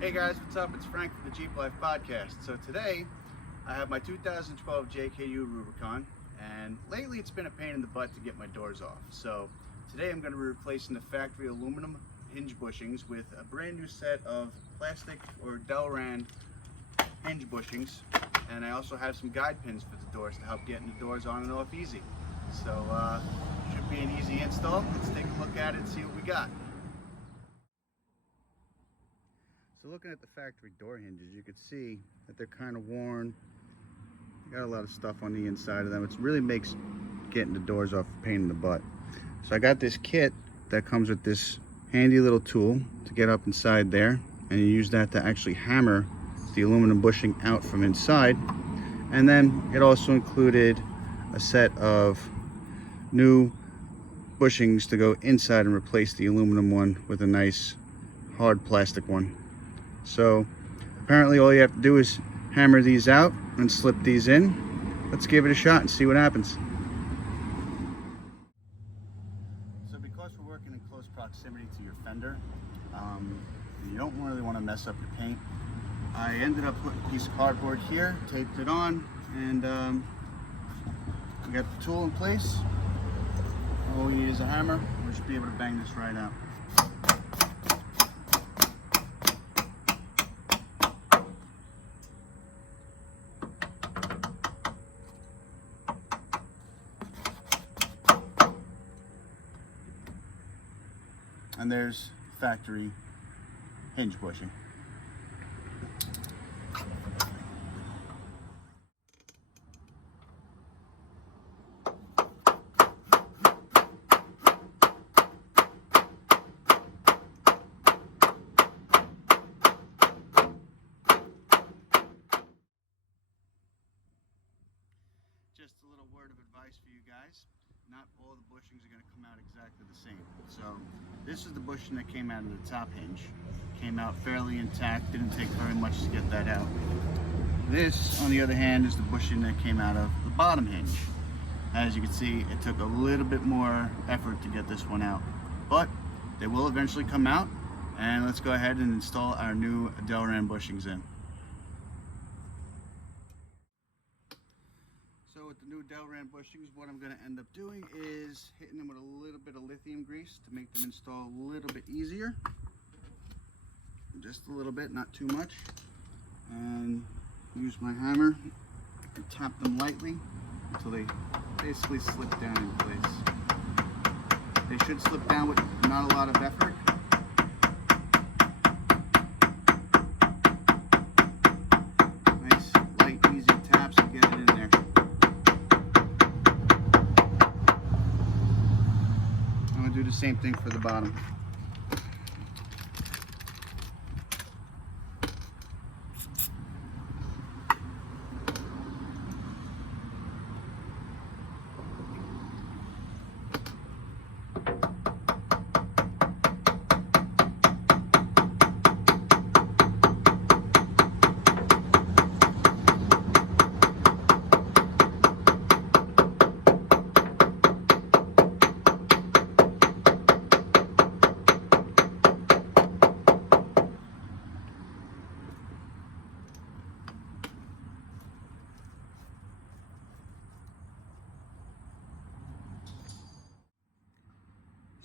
Hey guys, what's up? It's Frank from the Jeep Life Podcast. So today, I have my 2012 JKU Rubicon, and lately it's been a pain in the butt to get my doors off. So today I'm going to be replacing the factory aluminum hinge bushings with a brand new set of plastic or Delran hinge bushings, and I also have some guide pins for the doors to help getting the doors on and off easy. So should be an easy install. Let's take a look at it and see what we got. So looking at the factory door hinges, you can see that they're kind of worn. They got a lot of stuff on the inside of them. It really makes getting the doors off a pain in the butt. So I got this kit that comes with this handy little tool to get up inside there, and you use that to actually hammer the aluminum bushing out from inside. And then it also included a set of new bushings to go inside and replace the aluminum one with a nice hard plastic one. So apparently all you have to do is hammer these out and slip these in. Let's give it a shot and see what happens. So because we're working in close proximity to your fender, you don't really want to mess up your paint. I ended up putting a piece of cardboard here, taped it on, and we got the tool in place. All we need is a hammer. We should be able to bang this right out. And there's factory hinge bushing. Just a little word of advice for you guys. Not all the bushings are going to come out exactly the same. So this is the bushing that came out of the top hinge. Came out fairly intact, didn't take very much to get that out. This, on the other hand, is the bushing that came out of the bottom hinge. As you can see, it took a little bit more effort to get this one out, but they will eventually come out. And let's go ahead and install our new Delran bushings in. So with the new Delran bushings, what I'm going to end up doing is hitting them with a little bit of lithium grease to make them install a little bit easier. Just a little bit, not too much. And use my hammer and tap them lightly until they basically slip down in place. They should slip down with not a lot of effort. Nice, light, easy taps to get it in there. I'm going to do the same thing for the bottom.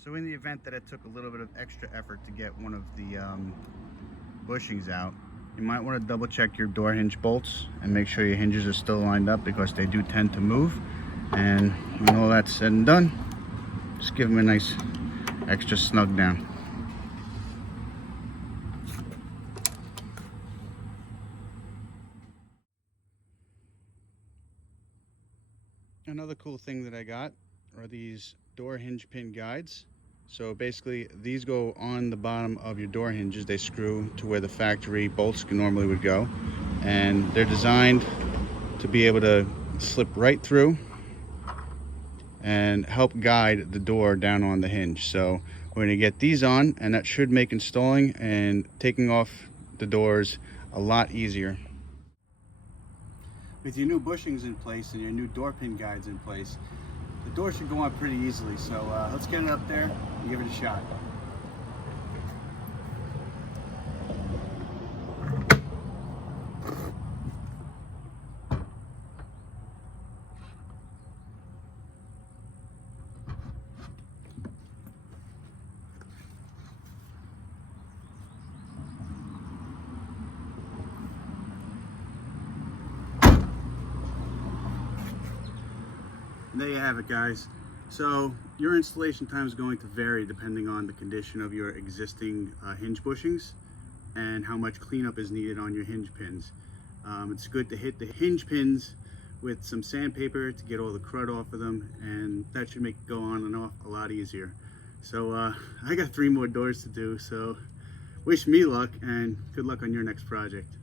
So in the event that it took a little bit of extra effort to get one of the bushings out, you might want to double check your door hinge bolts and make sure your hinges are still lined up, because they do tend to move. And when all that's said and done, just give them a nice extra snug down. Another cool thing that I got are these door hinge pin guides. So basically these go on the bottom of your door hinges. They screw to where the factory bolts normally would go, and they're designed to be able to slip right through and help guide the door down on the hinge. So we're going to get these on, and that should make installing and taking off the doors a lot easier. With your new bushings in place and your new door pin guides in place, the door should go on pretty easily. So let's get it up there and give it a shot. There you have it, guys. So your installation time is going to vary depending on the condition of your existing hinge bushings and how much cleanup is needed on your hinge pins. It's good to hit the hinge pins with some sandpaper to get all the crud off of them, and that should make it go on and off a lot easier. So I got 3 more doors to do, so wish me luck and good luck on your next project.